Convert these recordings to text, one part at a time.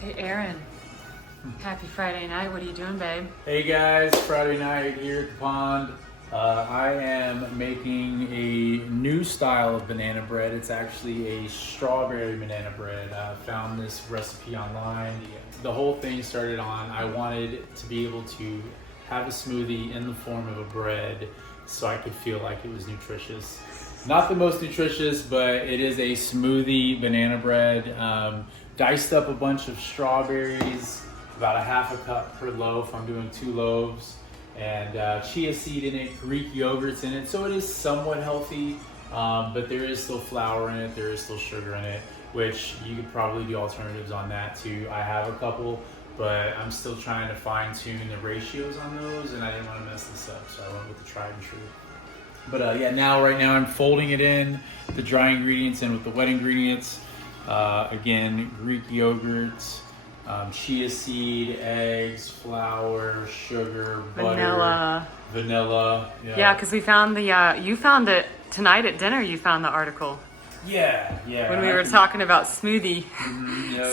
Hey Aaron, happy Friday night. What are you doing, babe? Hey guys, Friday night here at the pond. I am making a new style of banana bread. It's actually a strawberry banana bread. I found this recipe online. The whole thing started on I wanted to be able to have a smoothie in the form of a bread so I could feel like it was nutritious. Not the most nutritious, but it is a smoothie banana bread. Diced up a bunch of strawberries, about a half a cup per loaf. I'm doing 2 loaves. And chia seed in it, Greek yogurt's in it, so it is somewhat healthy, but there is still flour in it, there is still sugar in it, which you could probably do alternatives on that too. I have a couple, but I'm still trying to fine tune the ratios on those, and I didn't want to mess this up, so I went with the tried and true. But right now I'm folding it in, the dry ingredients in with the wet ingredients. Again, Greek yogurt, chia seed, eggs, flour, sugar, butter, vanilla. Yeah, because we found the, you found it tonight at dinner, you found the article. Yeah. When we were talking about smoothie,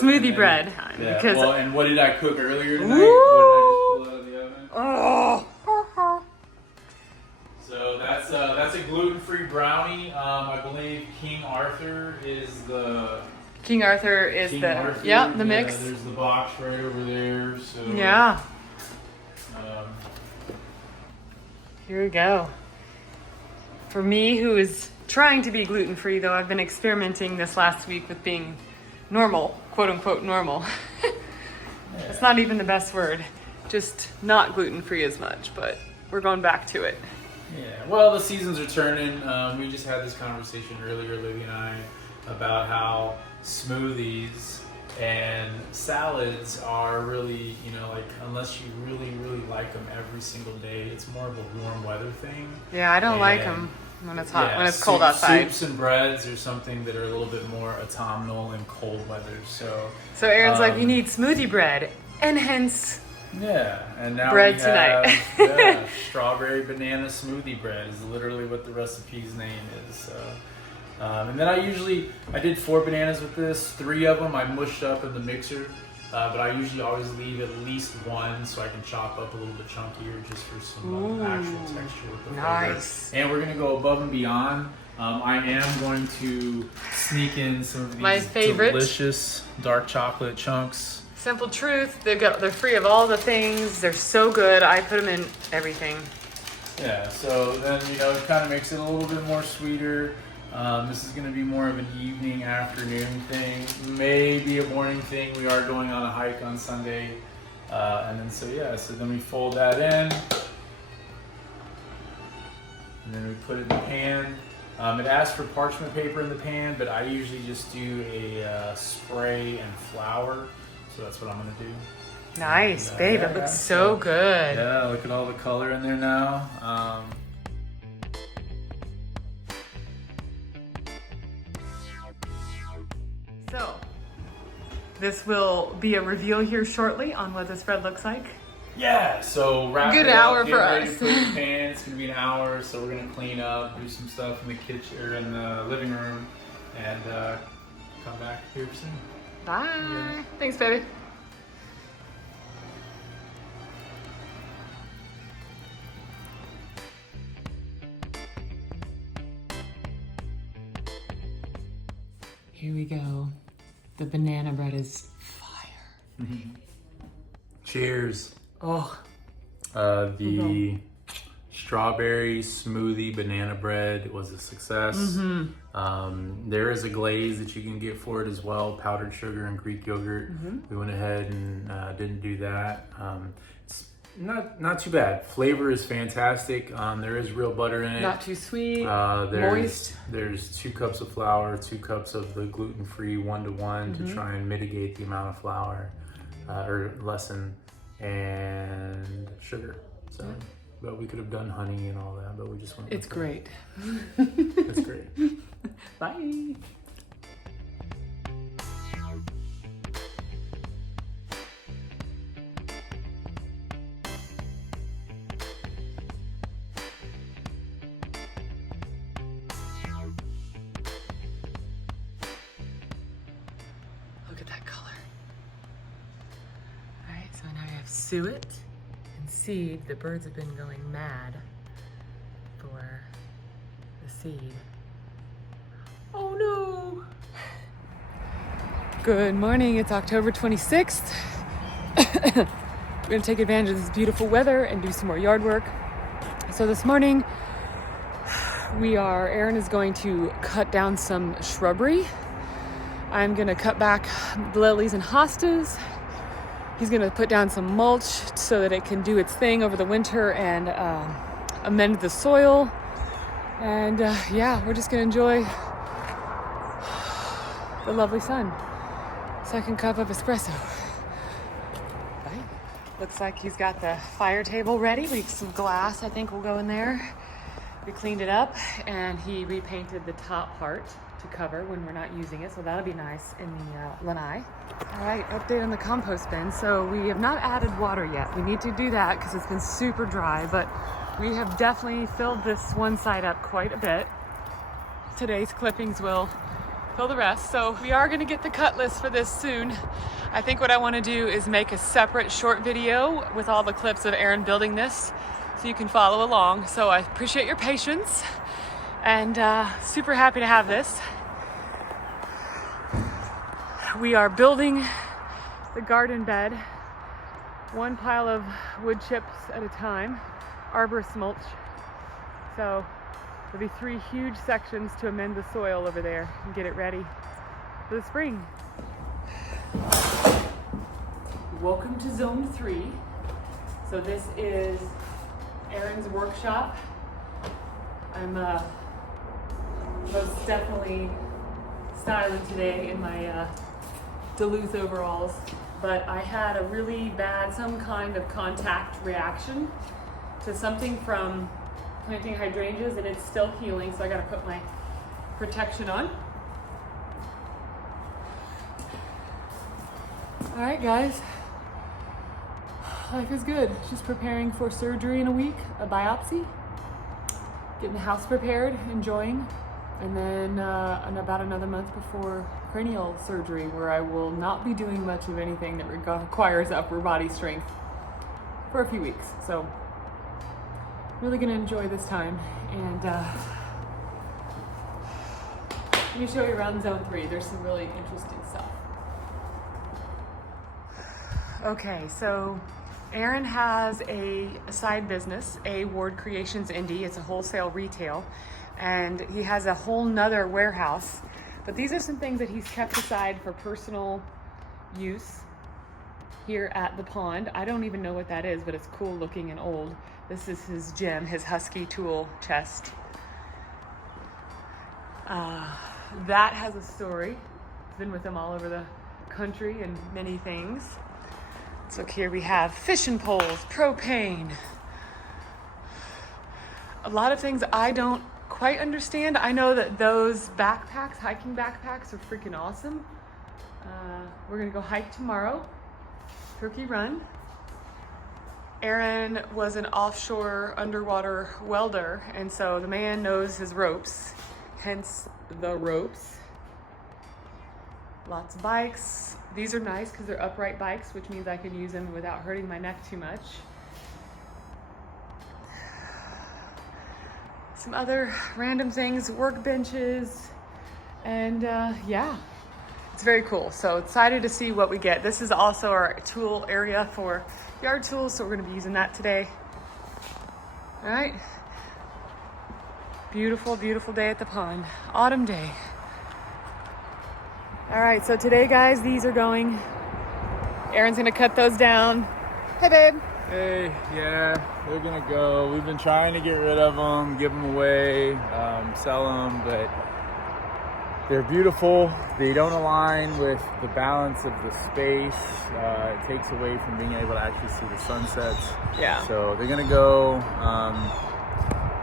smoothie bread. Yeah, Because, well, and what did I cook earlier tonight? What did I just pull out of the oven? oh. So that's a gluten-free brownie. I believe King Arthur is the... the mix. There's the box right over there. So yeah. Here we go. For me, who is trying to be gluten-free, though I've been experimenting this last week with being normal, quote unquote normal. It's not even the best word. Just not gluten-free as much, but we're going back to it. Yeah, well, the seasons are turning. We just had this conversation earlier, Libby and I, about how smoothies and salads are really, like, unless you really, really like them every single day, it's more of a warm weather thing. Yeah, I don't like them when it's hot, when it's cold outside. Soups and breads are something that are a little bit more autumnal in cold weather. So Aaron's like, you need smoothie bread, and hence... Yeah, and now bread we have tonight. strawberry banana smoothie bread is literally what the recipe's name is. So, and then I did 4 bananas with this. 3 of them I mushed up in the mixer, but I usually always leave at least 1 so I can chop up a little bit chunkier just for some actual texture with the flavor. Nice. And we're gonna go above and beyond. I am going to sneak in some of these delicious dark chocolate chunks. Simple truth, they're free of all the things. They're so good. I put them in everything. Yeah, so then, it kind of makes it a little bit more sweeter. This is going to be more of an evening, afternoon thing, maybe a morning thing. We are going on a hike on Sunday. And then, so then we fold that in. And then we put it in the pan. It asks for parchment paper in the pan, but I usually just do a spray and flour. So that's what I'm going to do. Nice, babe. It looks so good. Yeah, look at all the color in there now. So, this will be a reveal here shortly on what this bread looks like. Yeah, so wrap Good it up, hour get for ready us. to put it in the pan. It's going to be an hour, so we're going to clean up, do some stuff in the kitchen or in the living room, and come back here soon. Bye. Yeah. Thanks, baby. Here we go. The banana bread is fire. Cheers. Oh. The strawberry smoothie banana bread was a success. There is a glaze that you can get for it as well, powdered sugar and Greek yogurt. We went ahead and didn't do that. It's not too bad. Flavor is fantastic. There is real butter in it. Not too sweet, moist. There's 2 cups of flour, 2 cups of the gluten-free 1-to-1 to try and mitigate the amount of flour or lessen, and sugar. So, but we could have done honey and all that, but we just went. It's great. It's great. Bye. Look at that color. suet and seed. The birds have been going mad for the seed. Oh no! Good morning, it's October 26th. We're gonna take advantage of this beautiful weather and do some more yard work. So this morning, Aaron is going to cut down some shrubbery. I'm gonna cut back the lilies and hostas. He's gonna put down some mulch so that it can do its thing over the winter and amend the soil. And yeah, we're just gonna enjoy the lovely sun. Second cup of espresso. Right. Looks like he's got the fire table ready. Some glass, I think, will go in there. We cleaned it up and he repainted the top part to cover when we're not using it, so that'll be nice in the lanai. All right, update on the compost bin. So we have not added water yet. We need to do that because it's been super dry, but we have definitely filled this one side up quite a bit. Today's clippings will fill the rest. So we are gonna get the cut list for this soon. I think what I wanna do is make a separate short video with all the clips of Aaron building this so you can follow along. So I appreciate your patience and super happy to have this. We are building the garden bed, one pile of wood chips at a time, arborist mulch. So there'll be 3 huge sections to amend the soil over there and get it ready for the spring. Welcome to Zone 3. So this is Aaron's workshop. I'm most definitely styling today in my Duluth overalls, but I had a really bad, some kind of contact reaction to something from planting hydrangeas, and it's still healing, so I gotta put my protection on. All right, guys. Life is good. Just preparing for surgery in a week, a biopsy, getting the house prepared, enjoying, and then in about another month before cranial surgery, where I will not be doing much of anything that requires upper body strength for a few weeks. So really gonna enjoy this time, and let me show you around Zone 3. There's some really interesting stuff. Okay, so Aaron has a side business, A Ward Creations Indie. It's a wholesale retail, and he has a whole nother warehouse. But these are some things that he's kept aside for personal use here at the pond. I don't even know what that is, but it's cool looking and old. This is his gym, his Husky tool chest. That has a story. It's been with him all over the country and many things. So here we have fishing poles, propane. A lot of things I don't quite understand. I know that those backpacks, hiking backpacks, are freaking awesome. We're gonna go hike tomorrow, Turkey Run. Aaron was an offshore underwater welder, and so the man knows his ropes, hence the ropes. Lots of bikes. These are nice because they're upright bikes, which means I can use them without hurting my neck too much. Some other random things, workbenches, and yeah, it's very cool. So excited to see what we get. This is also our tool area for yard tools, so we're gonna be using that today. All right, beautiful, beautiful day at the pond, autumn day. All right, so today, guys, these are going. Aaron's gonna cut those down. Hey, babe. Hey, yeah, they're gonna go. We've been trying to get rid of them, give them away, sell them, but they're beautiful. They don't align with the balance of the space. It takes away from being able to actually see the sunsets. Yeah. So they're gonna go,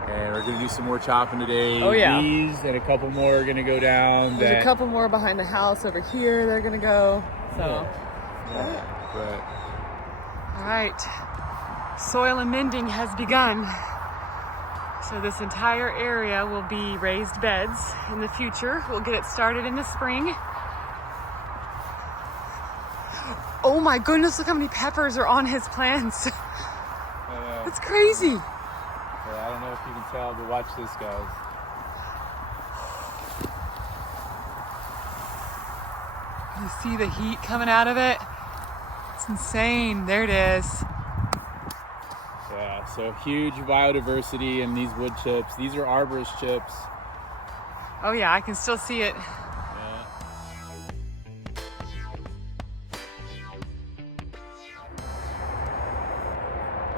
and we're gonna do some more chopping today. Oh, yeah. These and a couple more are gonna go down. There's a couple more behind the house over here. They're gonna go. So. But all right. Soil amending has begun. So this entire area will be raised beds in the future. We'll get it started in the spring. Oh my goodness, look how many peppers are on his plants. That's crazy. Yeah, I don't know if you can tell, but watch this, guys. You see the heat coming out of it? It's insane. There it is. Yeah, so huge biodiversity in these wood chips. These are arborist chips. Oh yeah, I can still see it. Yeah.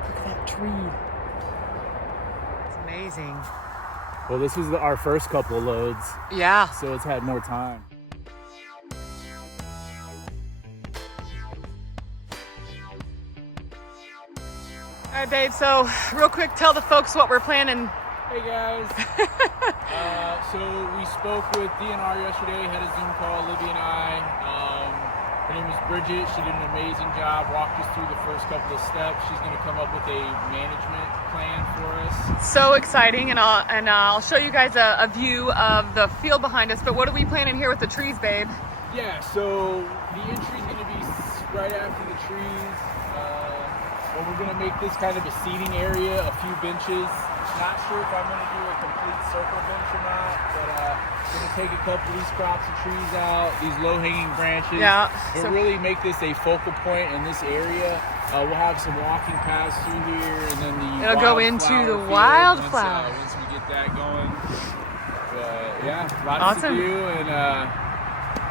Look at that tree. It's amazing. Well, this was our first couple of loads, Yeah. so it's had more time. All right, babe, so real quick, tell the folks what we're planning. Hey guys. So we spoke with DNR yesterday, had a Zoom call, Libby and I. Her name was Bridget. She did an amazing job, walked us through the first couple of steps. She's going to come up with a management plan for us. So exciting, and I'll show you guys a view of the field behind us, but what are we planning here with the trees, babe? Yeah, so the entry is going to be right after the trees. Well, we're going to make this kind of a seating area, a few benches. Not sure if I'm going to do a complete circle bench or not, but I'm going to take a couple of these crops of trees out, these low-hanging branches. Yeah. But really make this a focal point in this area. We'll have some walking paths through here, and then It'll go into the wildflower. Once we get that going. But yeah, lots to do, and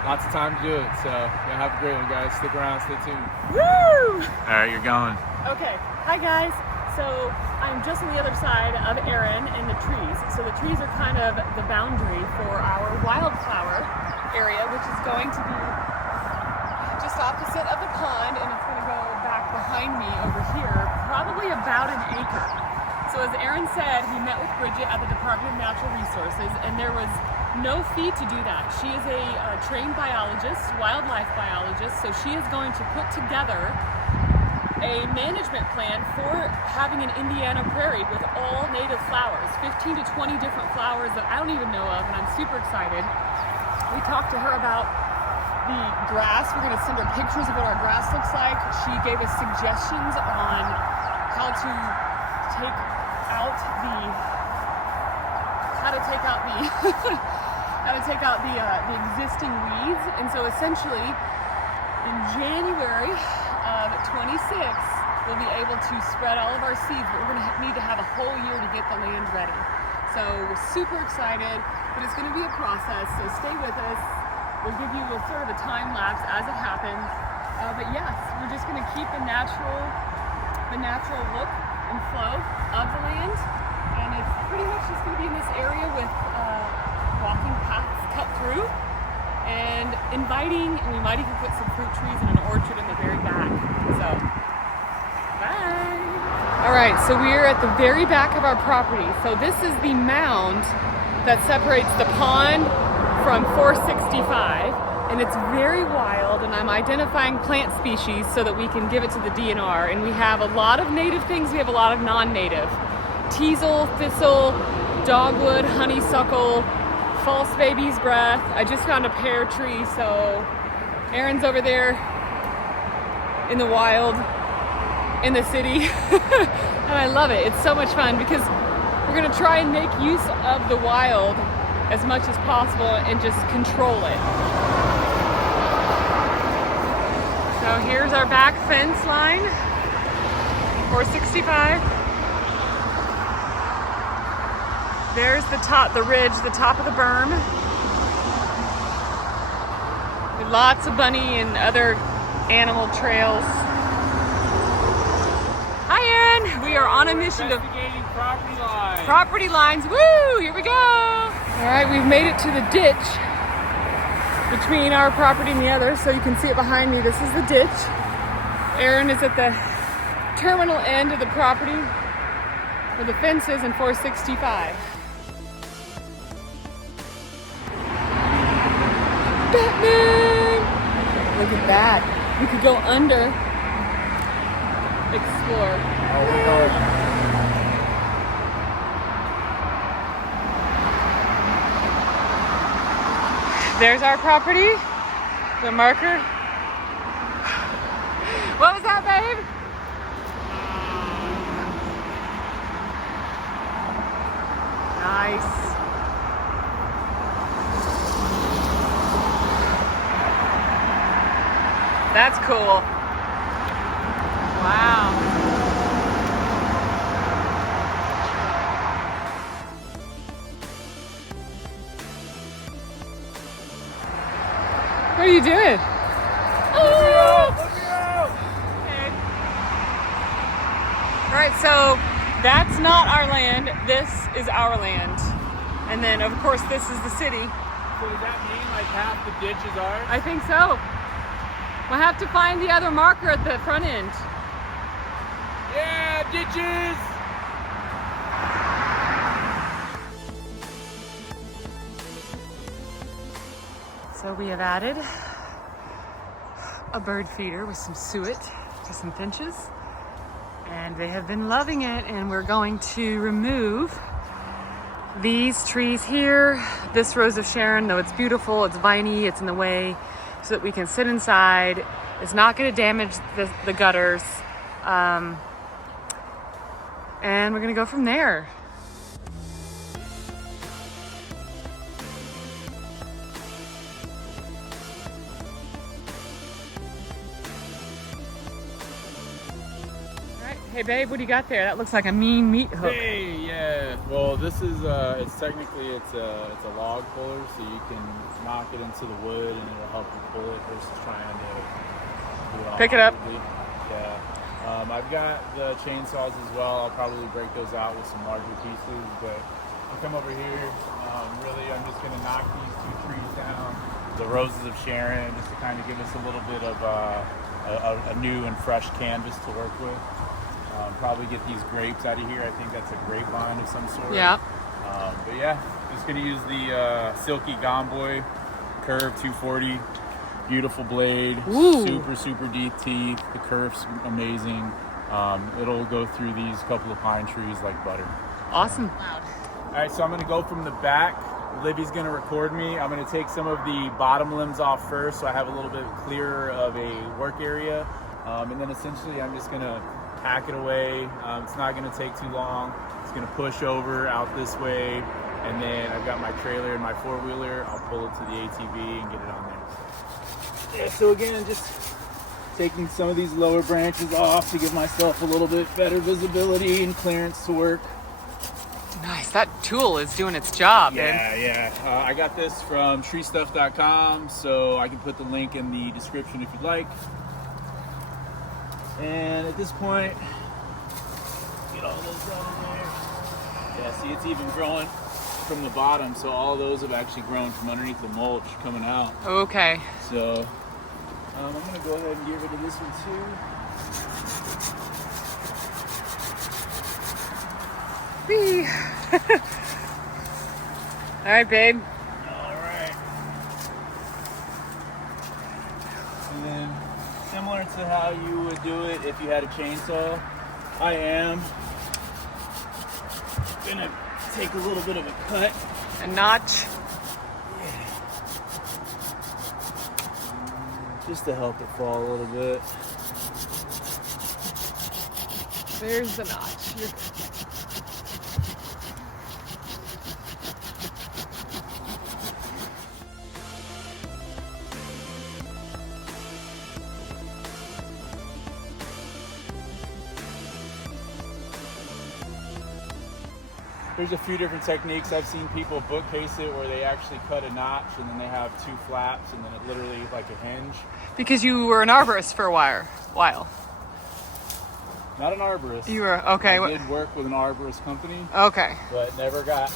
lots of time to do it. So yeah, have a great one, guys. Stick around, stay tuned. Woo! All right, you're going. Okay, hi guys. So I'm just on the other side of Aaron and the trees. So the trees are kind of the boundary for our wildflower area, which is going to be just opposite of the pond, and it's going to go back behind me over here, probably about an acre. So as Aaron said, he met with Bridget at the Department of Natural Resources, and there was no fee to do that. She is a trained biologist, wildlife biologist, so she is going to put together a management plan for having an Indiana prairie with all native flowers, 15 to 20 different flowers that I don't even know of, and I'm super excited. We talked to her about the grass. We're going to send her pictures of what our grass looks like. She gave us suggestions on how to take out the the existing weeds. And so essentially in January of 26, we'll be able to spread all of our seeds, but we're going to need to have a whole year to get the land ready. So we're super excited, but it's going to be a process, so stay with us. We'll give you a sort of a time lapse as it happens. But yes, we're just going to keep the natural look and flow of the land, and it's pretty much just going to be in this area with walking paths cut through, and inviting, and we might even put some fruit trees and an orchard in the very back. So, bye. All right, so we are at the very back of our property. So this is the mound that separates the pond from 465, and it's very wild, and I'm identifying plant species so that we can give it to the DNR. And we have a lot of native things, we have a lot of non-native. Teasel, thistle, dogwood, honeysuckle, false baby's breath. I just found a pear tree, so Aaron's over there in the wild, in the city, and I love it. It's so much fun because we're gonna try and make use of the wild as much as possible and just control it. So here's our back fence line, 465. There's the top, the ridge, the top of the berm. With lots of bunny and other animal trails. Hi, Aaron. We are on a mission to investigating property lines. Property lines. Woo! Here we go. All right, we've made it to the ditch between our property and the other, so you can see it behind me. This is the ditch. Aaron is at the terminal end of the property where the fence is in 465. Batman! Look at that. We could go under, explore. Oh, we're going. There's our property, the marker. What was that, babe? Nice. That's cool. Wow. What are you doing? All right, so that's not our land. This is our land. And then, of course, this is the city. So does that mean like half the ditch is ours? I think so. We'll have to find the other marker at the front end. Yeah, ditches! So we have added a bird feeder with some suet to some finches. And they have been loving it, and we're going to remove these trees here. This rose of Sharon, though it's beautiful, it's viney, it's in the way, so that we can sit inside. It's not going to damage the gutters. And we're going to go from there. Hey babe, what do you got there? That looks like a mean meat hook. Hey, yeah. Well, this is it's technically it's a log puller, so you can knock it into the wood and it'll help you pull it versus trying to do it all Pick it up. awkwardly. Yeah. I've got the chainsaws as well. I'll probably break those out with some larger pieces, but I'll come over here. Really, I'm just gonna knock these two trees down. The roses of Sharon, just to kind of give us a little bit of a new and fresh canvas to work with. Probably get these grapes out of here. I think that's a grapevine of some sort. Yeah. But yeah, just gonna use the Silky Gomboy Curve 240. Beautiful blade. Ooh. Super deep teeth. The curve's amazing. It'll go through these couple of pine trees like butter. Awesome. All right, so I'm gonna go from the back. Libby's gonna record me. I'm gonna take some of the bottom limbs off first, so I have a little bit clearer of a work area. And then essentially I'm just gonna hack it away. It's not gonna take too long. It's gonna push over out this way, and then I've got my trailer and my four-wheeler. I'll pull it to the ATV and get it on there. Yeah, so again, just taking some of these lower branches off to give myself a little bit better visibility and clearance to work. Nice. That tool is doing its job, babe. Yeah. I got this from treestuff.com, so I can put the link in the description if you'd like. And at this point, get all those out of there. Yeah, see, it's even growing from the bottom, so all those have actually grown from underneath the mulch coming out. Okay. So I'm gonna go ahead and get rid of this one too. Whee. All right, babe. All right. And then, similar to how you would do it if you had a chainsaw, I am gonna take a little bit of a cut. A notch. Just to help it fall a little bit. There's the notch. There's a few different techniques. I've seen people bookcase it where they actually cut a notch and then they have two flaps and then it literally like a hinge. Because you were an arborist for a while. Not an arborist. You were, okay. I did work with an arborist company, Okay. but never got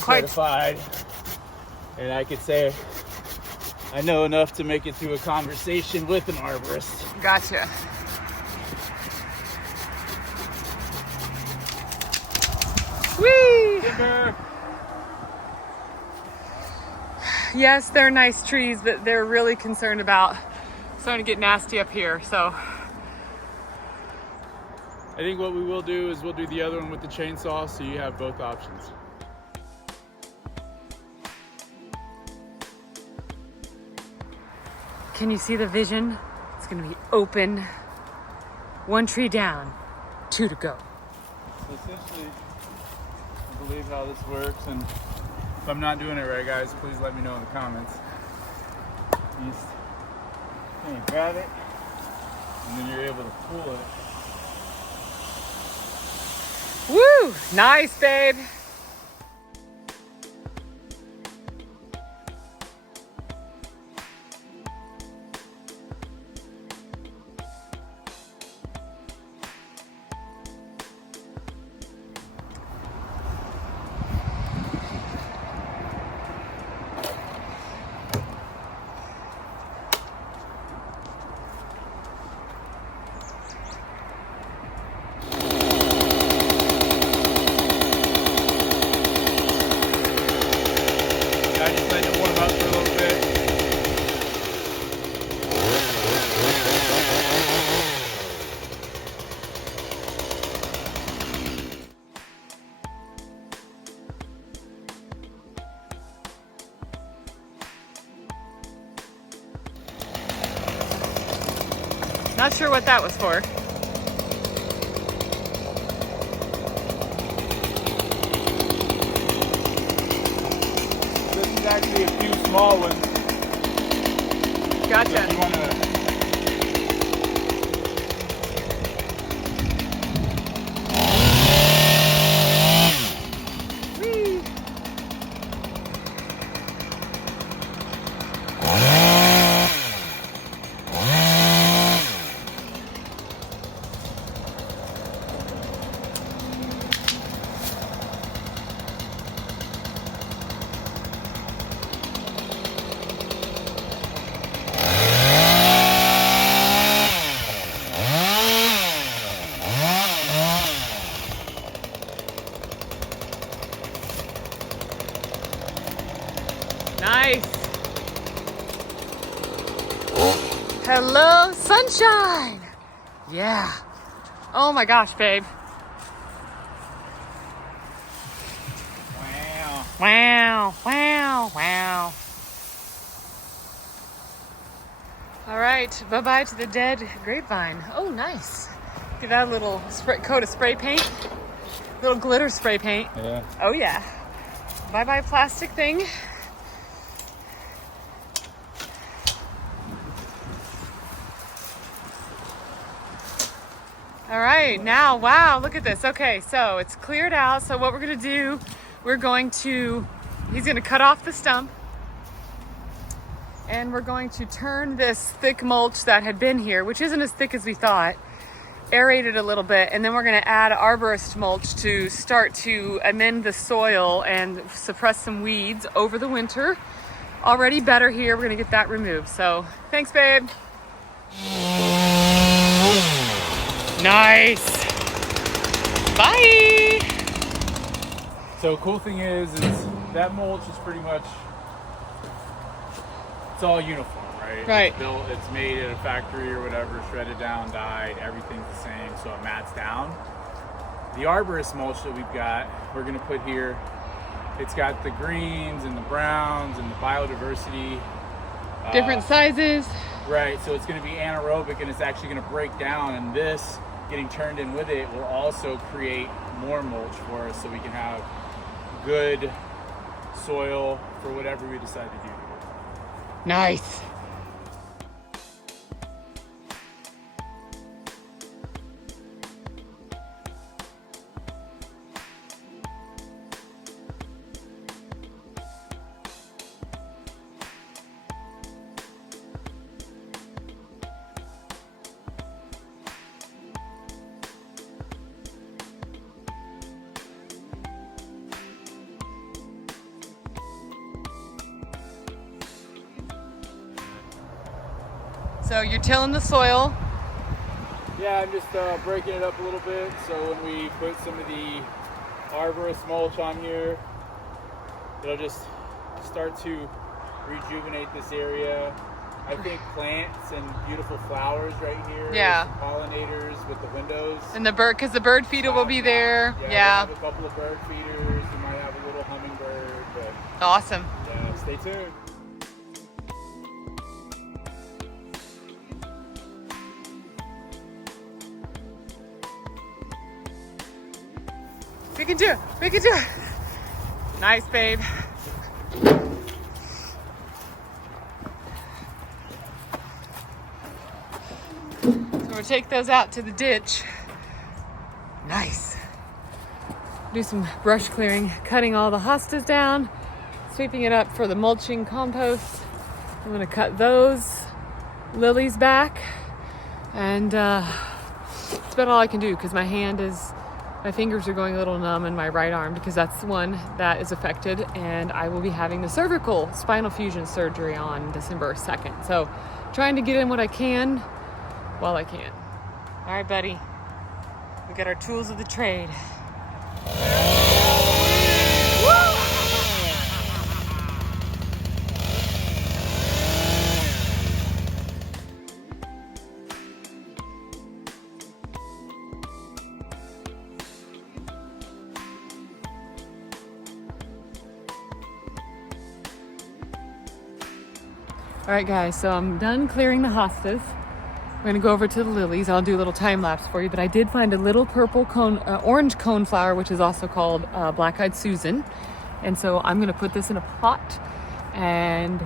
Quite. certified. And I could say I know enough to make it through a conversation with an arborist. Gotcha. Whee! Timber. Yes, they're nice trees, but they're really concerned about starting to get nasty up here, so. I think what we will do is we'll do the other one with the chainsaw so you have both options. Can you see the vision? It's gonna be open. 1 tree down, 2 to go. So essentially, I believe how this works, and if I'm not doing it right, guys, please let me know in the comments. You grab it, and then you're able to pull it. Woo! Nice, babe. I just let it warm up for a little bit. Not sure what that was for. This is actually a few small ones. Gotcha. So if you want to. Whee! Nice. Hello, sunshine. Yeah. Oh my gosh, babe. Wow. Wow, wow, wow. All right, bye-bye to the dead grapevine. Oh, nice. Give that a little coat of spray paint. Little glitter spray paint. Yeah. Oh yeah. Bye-bye plastic thing. All right, now, wow, look at this. Okay, so it's cleared out. So what we're gonna do, he's gonna cut off the stump, and we're going to turn this thick mulch that had been here, which isn't as thick as we thought, aerate it a little bit, and then we're gonna add arborist mulch to start to amend the soil and suppress some weeds over the winter. Already better here, we're gonna get that removed. So, thanks, babe. Nice. Bye. So cool thing is that mulch is pretty much, it's all uniform, right? Right. It's built, it's made at a factory or whatever, shredded down, dyed, everything's the same, so it mats down. The arborist mulch that we've got, we're gonna put here, it's got the greens and the browns and the biodiversity. Different sizes. Right, so it's gonna be anaerobic and it's actually gonna break down, and this getting turned in with it will also create more mulch for us so we can have good soil for whatever we decide to do. Nice. So you're tilling the soil. Yeah, I'm just breaking it up a little bit so when we put some of the arborist mulch on here, it'll just start to rejuvenate this area. I think plants and beautiful flowers right here. Yeah. Some pollinators with the windows. And the bird, because the bird feeder will be there. Yeah. We have a couple of bird feeders. We might have a little hummingbird, but Awesome. yeah, stay tuned. can do it. We can do it. Nice, babe. So we'll take those out to the ditch. Nice. Do some brush clearing, cutting all the hostas down, sweeping it up for the mulching compost. I'm gonna cut those lilies back, and it's about all I can do because my fingers are going a little numb in my right arm because that's the one that is affected, and I will be having the cervical spinal fusion surgery on December 2nd. So trying to get in what I can while I can. All right, buddy. We got our tools of the trade. All right, guys, so I'm done clearing the hostas. We're gonna go over to the lilies. I'll do a little time lapse for you, but I did find a little purple orange coneflower, which is also called black-eyed Susan. And so I'm gonna put this in a pot, and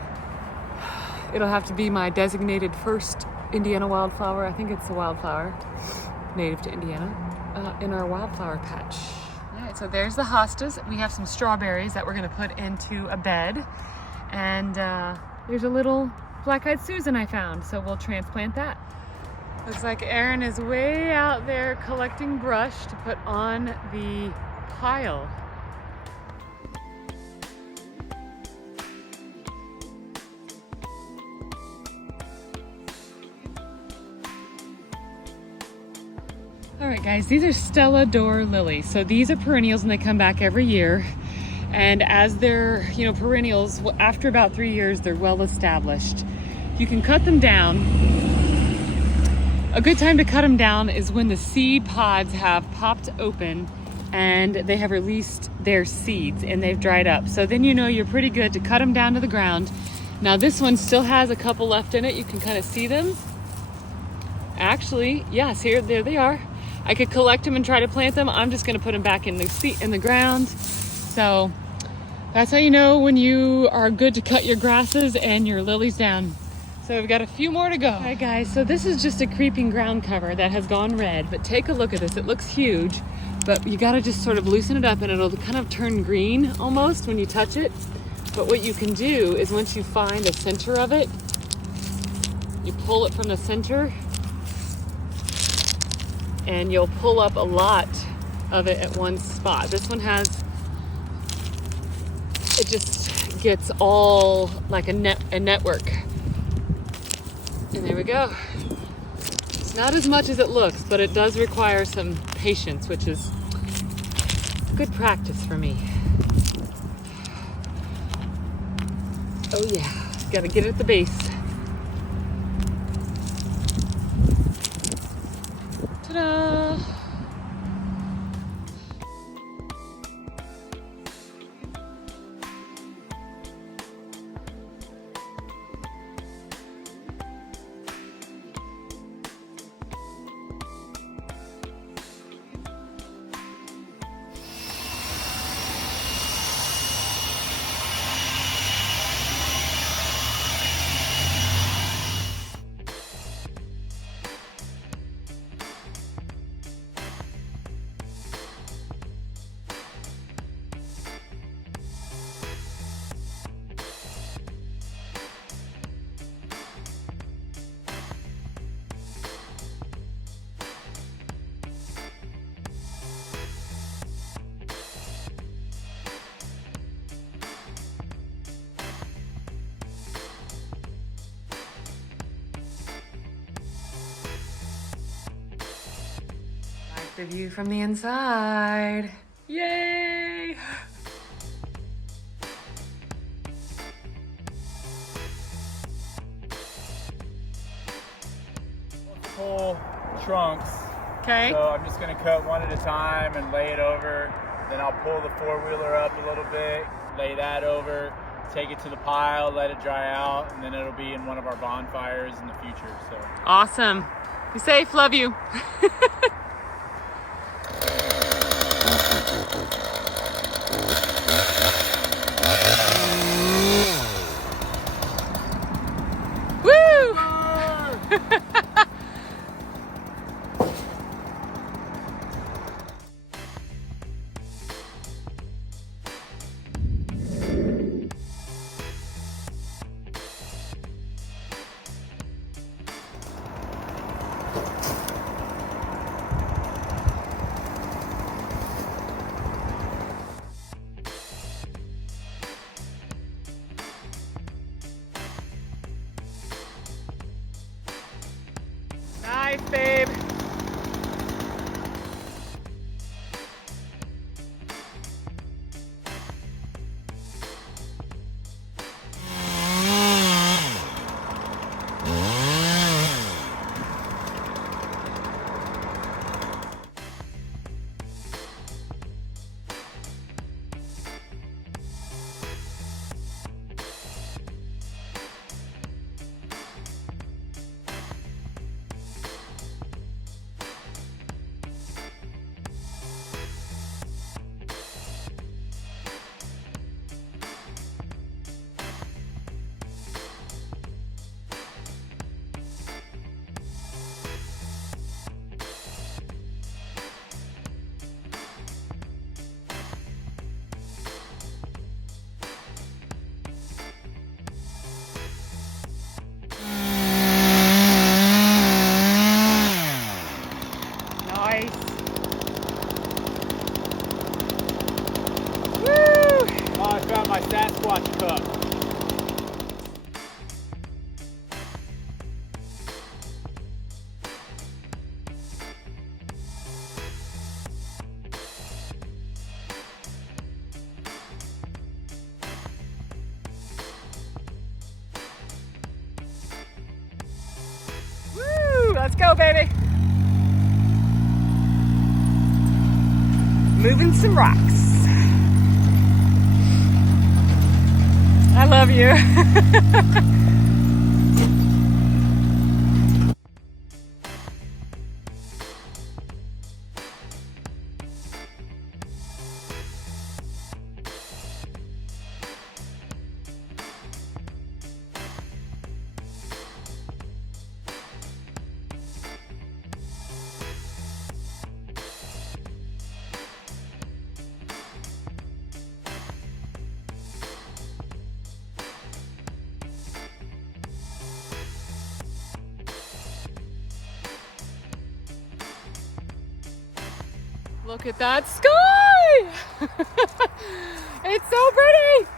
it'll have to be my designated first Indiana wildflower. I think it's a wildflower native to Indiana in our wildflower patch. All right, so there's the hostas. We have some strawberries that we're gonna put into a bed, and there's a little black-eyed Susan I found, so we'll transplant that. Looks like Aaron is way out there collecting brush to put on the pile. All right, guys, these are Stella d'Or lilies. So these are perennials and they come back every year. And as they're, perennials, after about 3 years, they're well established. You can cut them down. A good time to cut them down is when the seed pods have popped open and they have released their seeds and they've dried up. So then you're pretty good to cut them down to the ground. Now this one still has a couple left in it. You can kind of see them. Actually, yes, there they are. I could collect them and try to plant them. I'm just gonna put them back in the ground. So that's how you know when you are good to cut your grasses and your lilies down. So we've got a few more to go. All right, guys, so this is just a creeping ground cover that has gone red, but take a look at this. It looks huge, but you gotta just sort of loosen it up and it'll kind of turn green almost when you touch it. But what you can do is once you find the center of it, you pull it from the center and you'll pull up a lot of it at one spot. This one it just gets all like a network. And there we go. It's not as much as it looks, but it does require some patience, which is good practice for me. Oh yeah, gotta get it at the base. Ta-da! The view from the inside. Yay! Multiple trunks. Okay. So I'm just gonna cut one at a time and lay it over. Then I'll pull the four-wheeler up a little bit, lay that over, take it to the pile, let it dry out, and then it'll be in one of our bonfires in the future. So Awesome. Be safe. Love you. Nice, babe. My Sasquatch cup. Woo! Let's go, baby. Moving some rocks. I love you. Look at that sky! It's so pretty!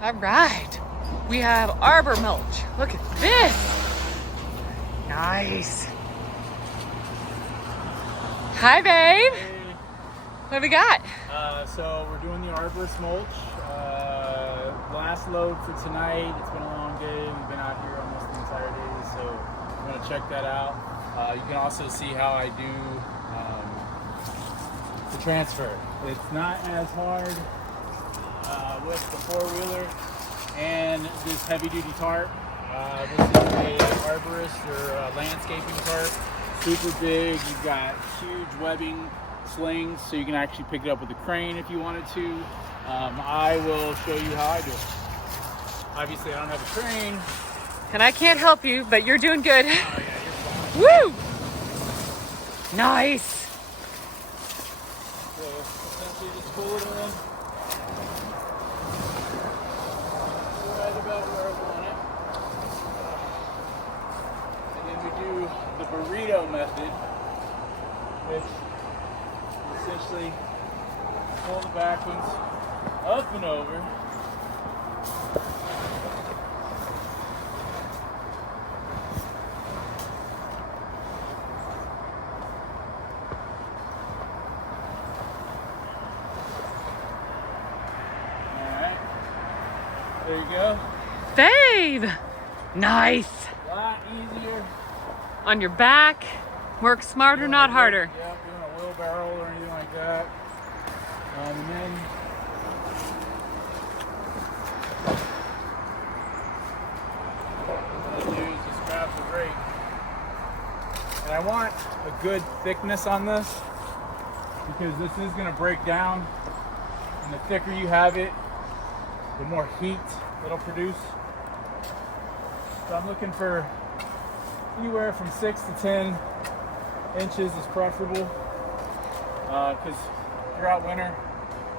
All right, we have arbor mulch. Look at this. Nice. Hi, babe. Hey. What have we got? So we're doing the arborist mulch. Last load for tonight. It's been a long day. We've been out here almost the entire day, so I'm gonna check that out. You can also see how I do the transfer. It's not as hard with the four-wheeler and this heavy-duty tarp. This is a arborist or landscaping tarp. Super big. You've got huge webbing slings, so you can actually pick it up with a crane if you wanted to. I will show you how I do it. Obviously, I don't have a crane. And I can't help you, but you're doing good. Oh yeah, you're fine. Woo! Nice. So essentially, just pull it in. Right about where I want it. And then we do the burrito method, which essentially pull the back ones up and over. Alright, there you go. Babe! Nice. A lot easier. On your back. Work smarter, not harder. Yeah, doing a wheelbarrow or anything like that. And then what I do is just grab the brake. And I want a good thickness on this. because this is going to break down, and the thicker you have it, the more heat it'll produce. So I'm looking for anywhere from 6 to 10 inches is preferable, because throughout winter,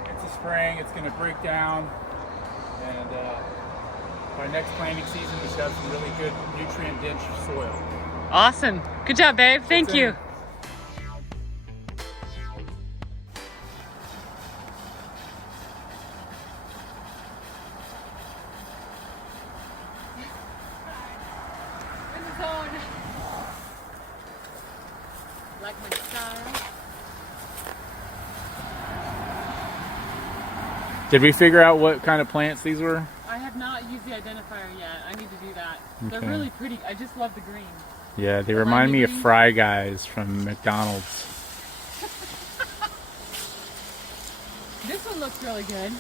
into spring, it's going to break down, and by next planting season, we should have some really good nutrient-dense soil. Awesome. Good job, babe. Thank you. Like my style. Did we figure out what kind of plants these were? I have not used the identifier yet. I need to do that. Okay. They're really pretty. I just love the green. Yeah, they remind me of Fry Guys from McDonald's. This one looks really good.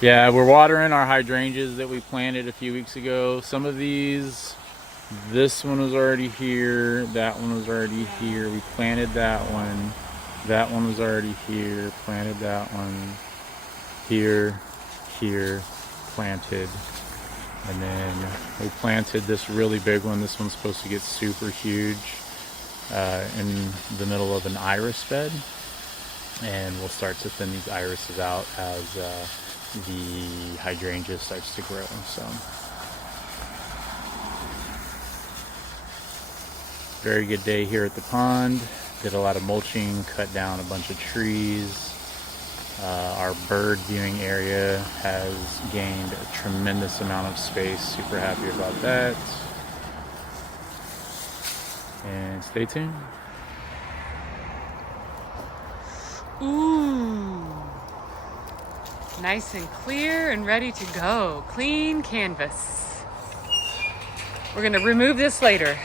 Yeah, we're watering our hydrangeas that we planted a few weeks ago. Some of these, this one was already here, that one was already here. We planted that one. That one was already here, planted that one. Here, planted. And then we planted this really big one. This one's supposed to get super huge in the middle of an iris bed. And we'll start to thin these irises out as the hydrangea starts to grow. So very good day here at the pond. Did a lot of mulching, cut down a bunch of trees. Our bird viewing area has gained a tremendous amount of space. Super happy about that. And stay tuned. Ooh. Nice and clear and ready to go. Clean canvas. We're going to remove this later.